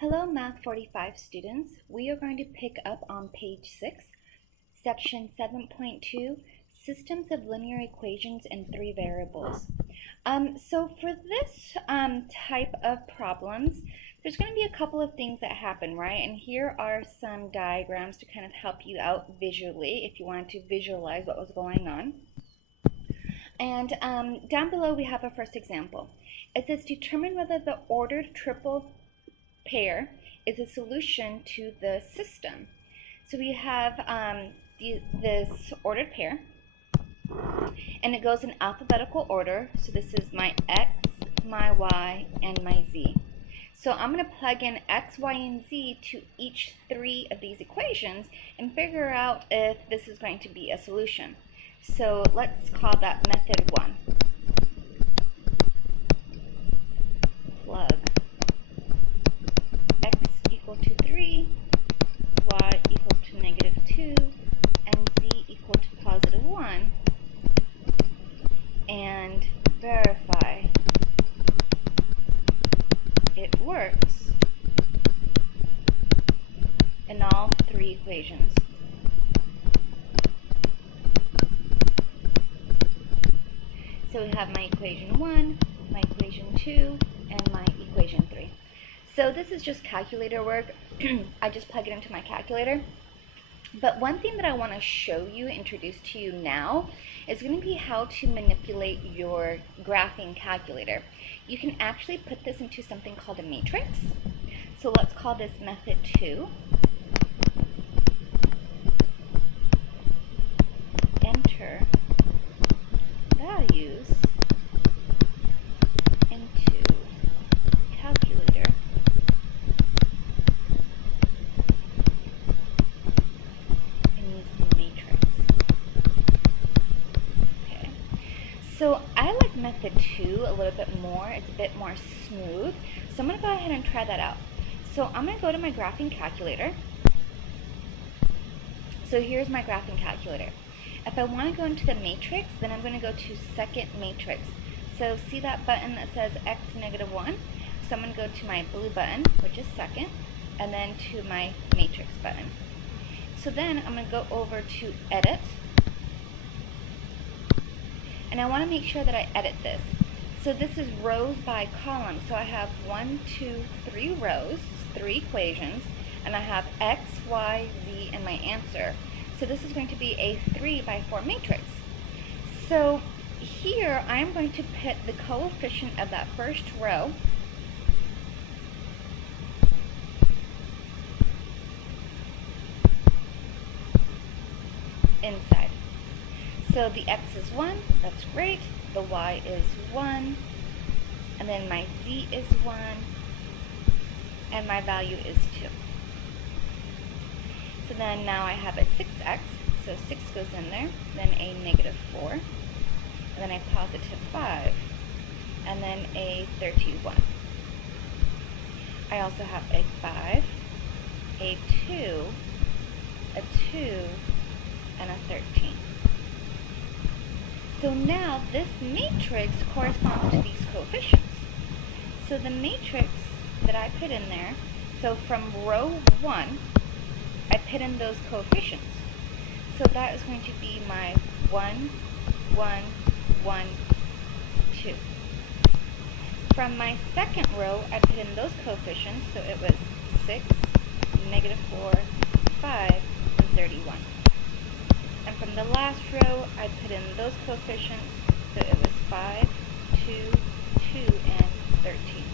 Hello Math 45 students. We are going to pick up on page 6, section 7.2, Systems of Linear Equations in 3 Variables. So for this type of problems, there's going to be a couple of things that happen, right? And here are some diagrams to kind of help you out visually if you wanted to visualize what was going on. And down below we have our first example. It says determine whether the ordered triple pair is a solution to the system. So we have this ordered pair, and it goes in alphabetical order. So this is my x, my y, and my z. So I'm going to plug in x, y, and z to each 3 of these equations and figure out if this is going to be a solution. So let's call that method 1. Plug x equal to 3, y equal to negative 2, and z equal to positive 1, and verify it works in all 3 equations. So we have my equation 1, my equation 2, and my equation 3. So this is just calculator work. I just plug it into my calculator. But one thing that I want to show you, introduce to you now, is going to be how to manipulate your graphing calculator. You can actually put this into something called a matrix. So let's call this method 2. Enter values into calculator. And use the matrix. Okay. So I like method 2 a little bit more. It's a bit more smooth. So I'm going to go ahead and try that out. So I'm going to go to my graphing calculator. So here's my graphing calculator. If I want to go into the matrix, then I'm going to go to second matrix. So see that button that says x negative 1? So I'm going to go to my blue button, which is second, and then to my matrix button. So then I'm going to go over to edit, and I want to make sure that I edit this. So this is rows by column. So I have 1, 2, 3 rows, 3 equations, and I have x, y, z, and my answer. So this is going to be a 3 by 4 matrix. So here I'm going to put the coefficient of that first row inside. So the x is 1, that's great. The y is 1, and then my z is 1, and my value is 2. So then now I have a 6x, so 6 goes in there, then a negative 4, and then a positive 5, and then a 31. I also have a 5, a 2, a 2, and a 13. So now this matrix corresponds to these coefficients. So the matrix that I put in there, so from row 1, I put in those coefficients. So that is going to be my 1, 1, 1, 2. From my second row, I put in those coefficients, so it was 6, negative 4, 5, and 31. And from the last row, I put in those coefficients, so it was 5, 2, 2, and 13.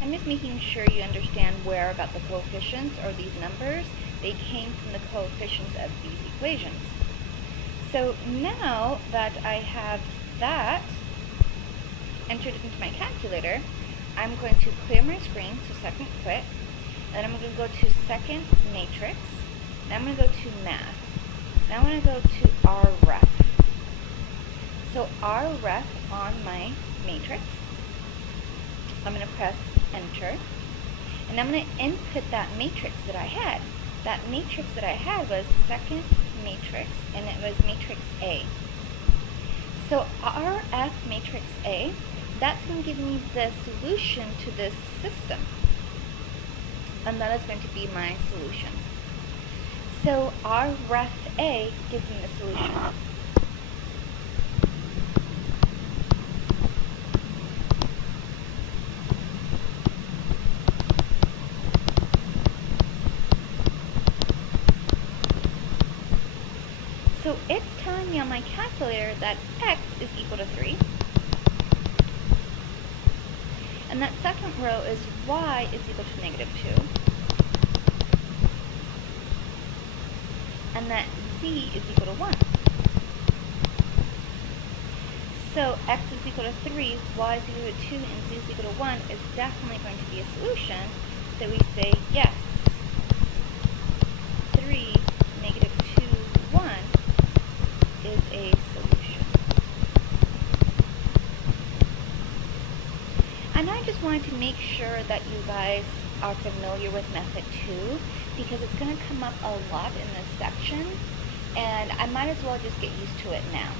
I'm just making sure you understand where I got the coefficients, or these numbers. They came from the coefficients of these equations. So now that I have that entered into my calculator, I'm going to clear my screen, so second quit, and I'm going to go to second matrix, and I'm going to go to math. Now I'm going to go to rref. So rref on my matrix, I'm going to press enter, and I'm going to input that matrix that I had. That matrix that I had was second matrix, and it was matrix A. So RF matrix A, that's going to give me the solution to this system. and that is going to be my solution. So our ref A gives me the solution. So it's telling me on my calculator that x is equal to 3. And that second row is y is equal to negative 2. And that z is equal to 1. So x is equal to 3, y is equal to 2, and z is equal to 1 is definitely going to be a solution. So we say yes. 3, negative 2, 1 is a solution. And I just wanted to make sure that you guys are familiar with method 2 because it's going to come up a lot in this section, and I might as well just get used to it now.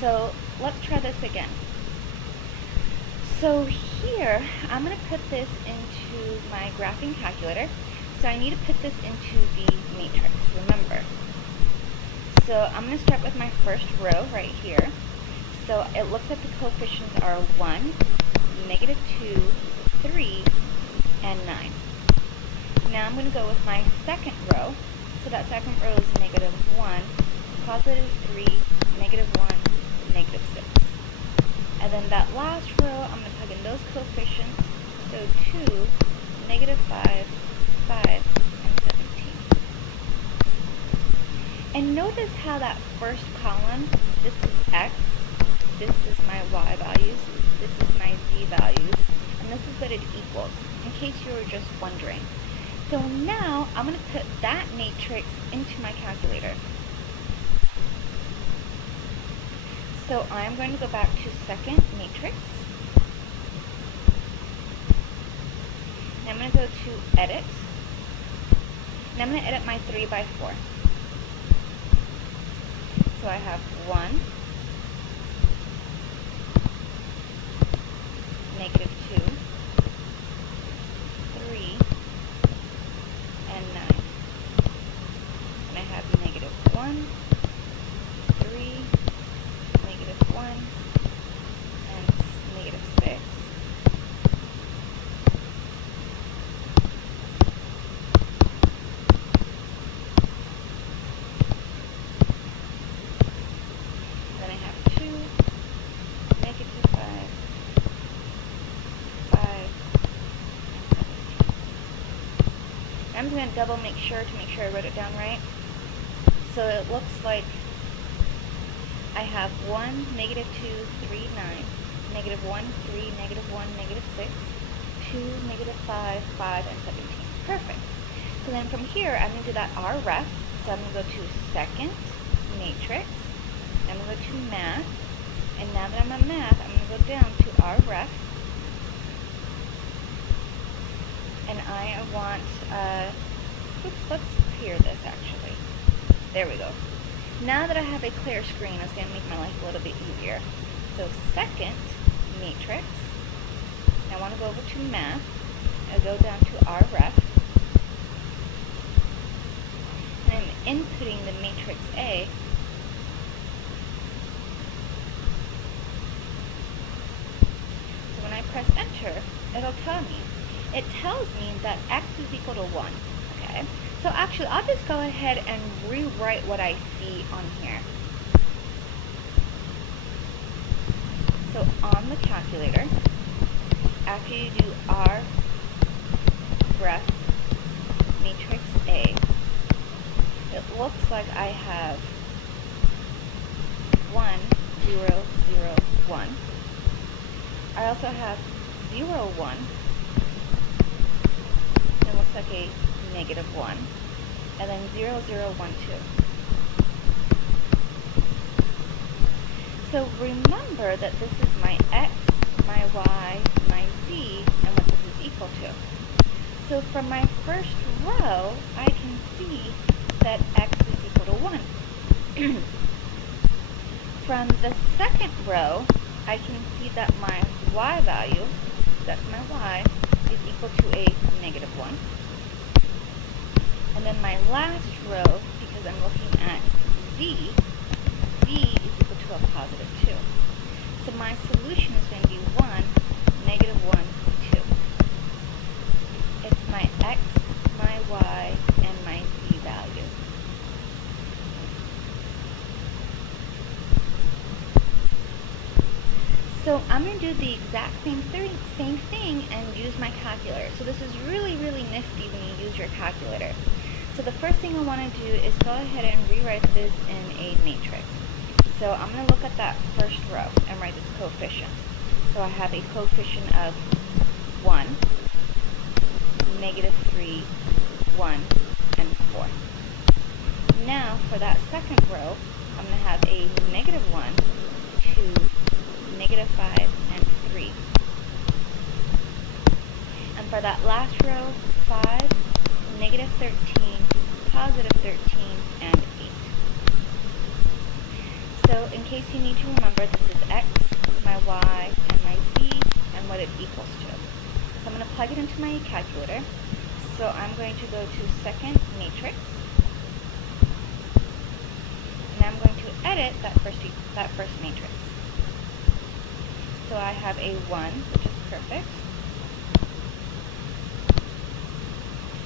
So let's try this again. So here, I'm going to put this into my graphing calculator. So I need to put this into the matrix, remember. So I'm going to start with my first row right here. So it looks like the coefficients are 1, negative 2, 3, and 9. Now I'm going to go with my second row. So that second row is negative 1, positive 3, negative 1, negative 6. And then that last row, I'm going to plug in those coefficients. So 2, negative 5, 5, and 17. And notice how that first column, this is x, this is my y values, this is my z values, and this is what it equals, in case you were just wondering. So now, I'm going to put that matrix into my calculator. So I'm going to go back to second matrix. And I'm going to go to edit. And I'm going to edit my 3 by 4. So I have 1, negative 2, 3, and 9. And I have negative 1, 3, negative 1, and negative 6. Then I have 2, negative 5, 5, and 17. I'm just going to double make sure I wrote it down right. So it looks like I have 1, negative 2, 3, 9, negative 1, 3, negative 1, negative 6, 2, negative 5, 5, and 17. Perfect. So then from here, I'm going to do that ref. So I'm going to go to second matrix. I'm going to go to math. And now that I'm on math, I'm going to go down to ref. And I want, let's clear this actually. There we go. Now that I have a clear screen, it's going to make my life a little bit easier. So second matrix, I want to go over to math. I go down to ref. And I'm inputting the matrix A. So when I press enter, it'll tell me. It tells me that x is equal to 1. Okay. So actually, I'll just go ahead and rewrite what I see on here. So on the calculator, after you do ref matrix A, it looks like I have 1, 0, 0, 1. I also have 0, 1. It looks like a negative 1, and then 0, 0, 1, 2. So remember that this is my x, my y, my z, and what this is equal to. So from my first row, I can see that x is equal to 1. From the second row, I can see that my y value, that's my y, is equal to a negative last row, because I'm looking at z, z is equal to a positive 2. So my solution is going to be 1, negative 1, 2. It's my x, my y, and my z value. So I'm going to do the exact same thing and use my calculator. So this is really, really nifty when you use your calculator. So the first thing I want to do is go ahead and rewrite this in a matrix. So I'm going to look at that first row and write its coefficients. So I have a coefficient of 1, negative 3, 1, and 4. Now for that second row, I'm going to have a negative 1, 2, negative 5, and 3. And for that last row, 5, negative 13, positive 13, and 8. So in case you need to remember, this is x, my y, and my z, and what it equals to. So I'm going to plug it into my calculator. So I'm going to go to second matrix, and I'm going to edit that first matrix. So I have a 1, which is perfect,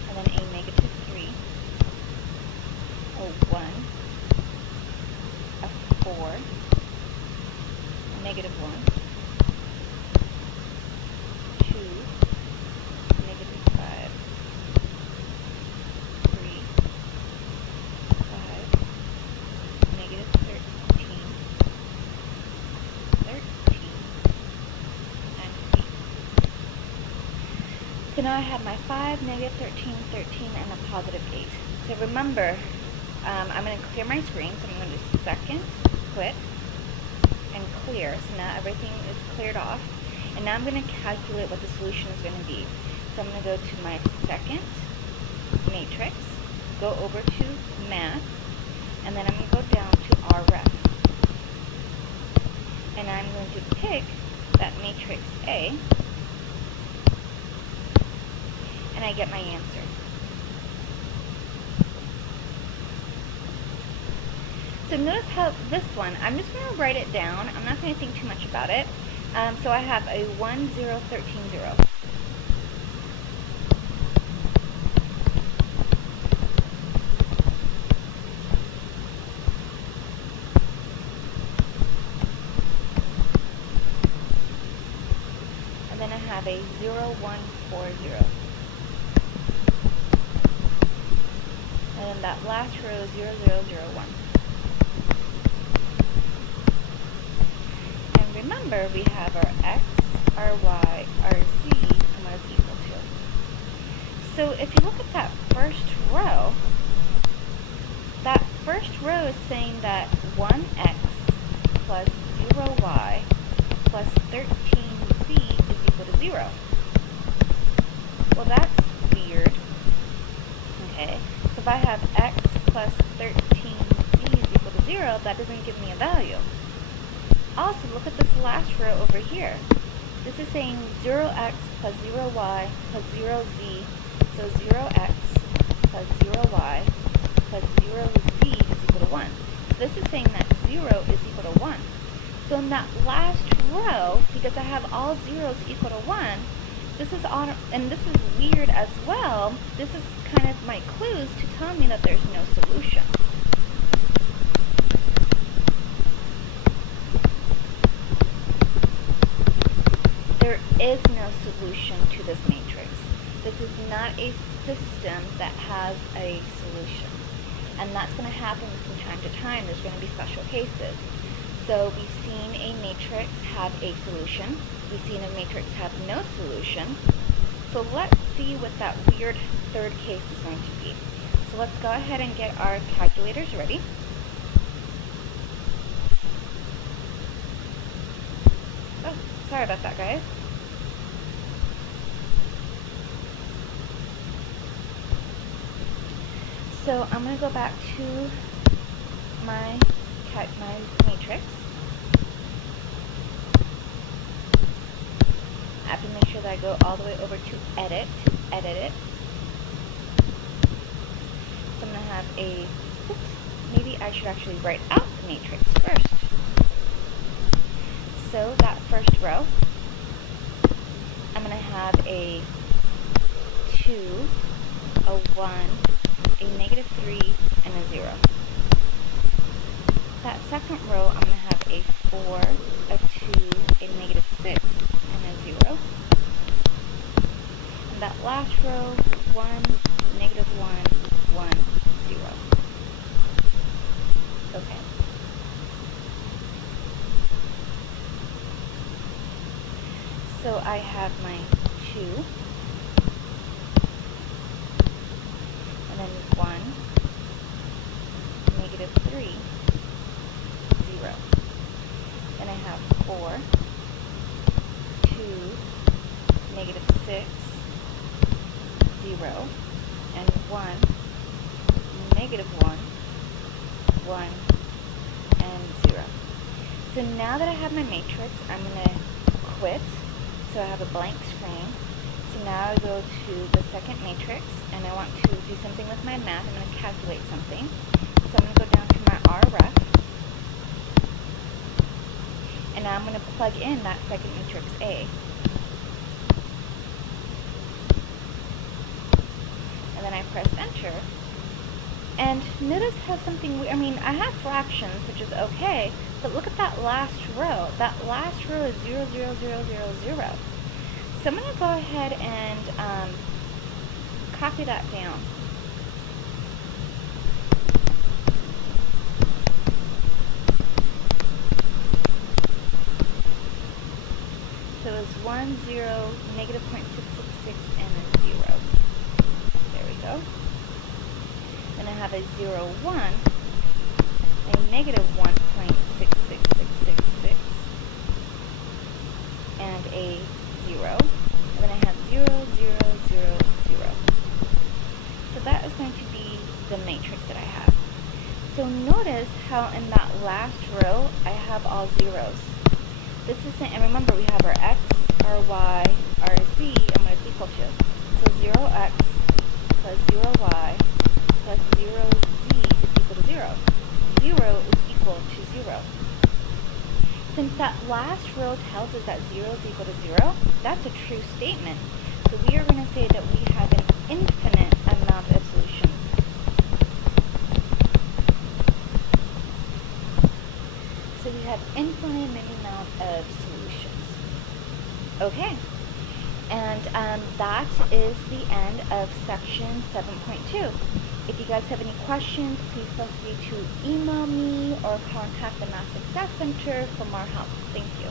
and then a negative 3, a 1, a 4, a negative 1, 2, negative 5, 3, 5, negative 13, 13, and 8. So now I have my 5, negative 13, 13, and a positive 8. So remember, I'm going to clear my screen, so I'm going to do second, quit, and clear. So now everything is cleared off. And now I'm going to calculate what the solution is going to be. So I'm going to go to my second matrix, go over to math, and then I'm going to go down to RF. And I'm going to pick that matrix A, and I get my answer. So notice how this one, I'm just going to write it down. I'm not going to think too much about it. So I have a 1, 0, 13, 0. And then I have a 0, 1, 4, 0. And then that last row is 0, 0, 0, 1. Remember, we have our x, our y, our z, and what it's equal to. So if you look at that first row is saying that 1x plus 0y plus 13z is equal to 0. Well, that's weird. Okay, so if I have x plus 13z is equal to 0, that doesn't give me a value. Also, look at this last row over here. This is saying 0x plus 0y plus 0z, so 0x plus 0y plus 0z is equal to 1. So this is saying that 0 is equal to 1. So in that last row, because I have all zeros equal to 1, this is on, and this is weird as well, this is kind of my clues to tell me that there's no solution. There is no solution to this matrix. This is not a system that has a solution. And that's going to happen from time to time. There's going to be special cases. So we've seen a matrix have a solution. We've seen a matrix have no solution. So let's see what that weird third case is going to be. So let's go ahead and get our calculators ready. Oh, sorry about that, guys. So I'm going to go back to my matrix. I have to make sure that I go all the way over to edit it. So I'm going a, oops, maybe I should actually write out the matrix first. So that first row, I'm going to have a 2, a 1, a -3, and a 0. That second row, I'm going to have a 4, a 2, a -6, and a 0. And that last row, 1, -1, 1, 0. Okay. So I have my 2, and then 1, -3, 0. Then I have 4, 2, -6, 0, and 1, -1, 1, and 0. So now that I have my matrix, I'm going to quit. So I have a blank screen. So now I go to the second matrix, and I want to do something with my math. I'm going to calculate something. So I'm going to go down to my RREF, and now I'm going to plug in that second matrix A. And then I press enter. And notice how something, I mean, I have fractions, which is okay, but look at that last row. That last row is 0, 0, 0, 0, 0. So I'm going to go ahead and copy that down. So it's 1, 0, -0.666, and a 0. There we go. Then I have a 0, 1, a -1.66666, and a 0. And then I have 0, 0, 0, 0. So that is going to be the matrix that I have. So notice how in that last row, I have all zeros. This is, and remember we have our x, our y, our z, and what it's equal to. So 0x plus 0y plus 0z is equal to 0. 0 is equal to 0. Since that last row tells us that 0 is equal to 0, that's a true statement. So we are going to say that we have an infinite amount of solutions. So we have infinite amount of solutions. Okay. And that is the end of section 7.2. If you guys have any questions, please feel free to email me or contact the Math Success Center for more help. Thank you.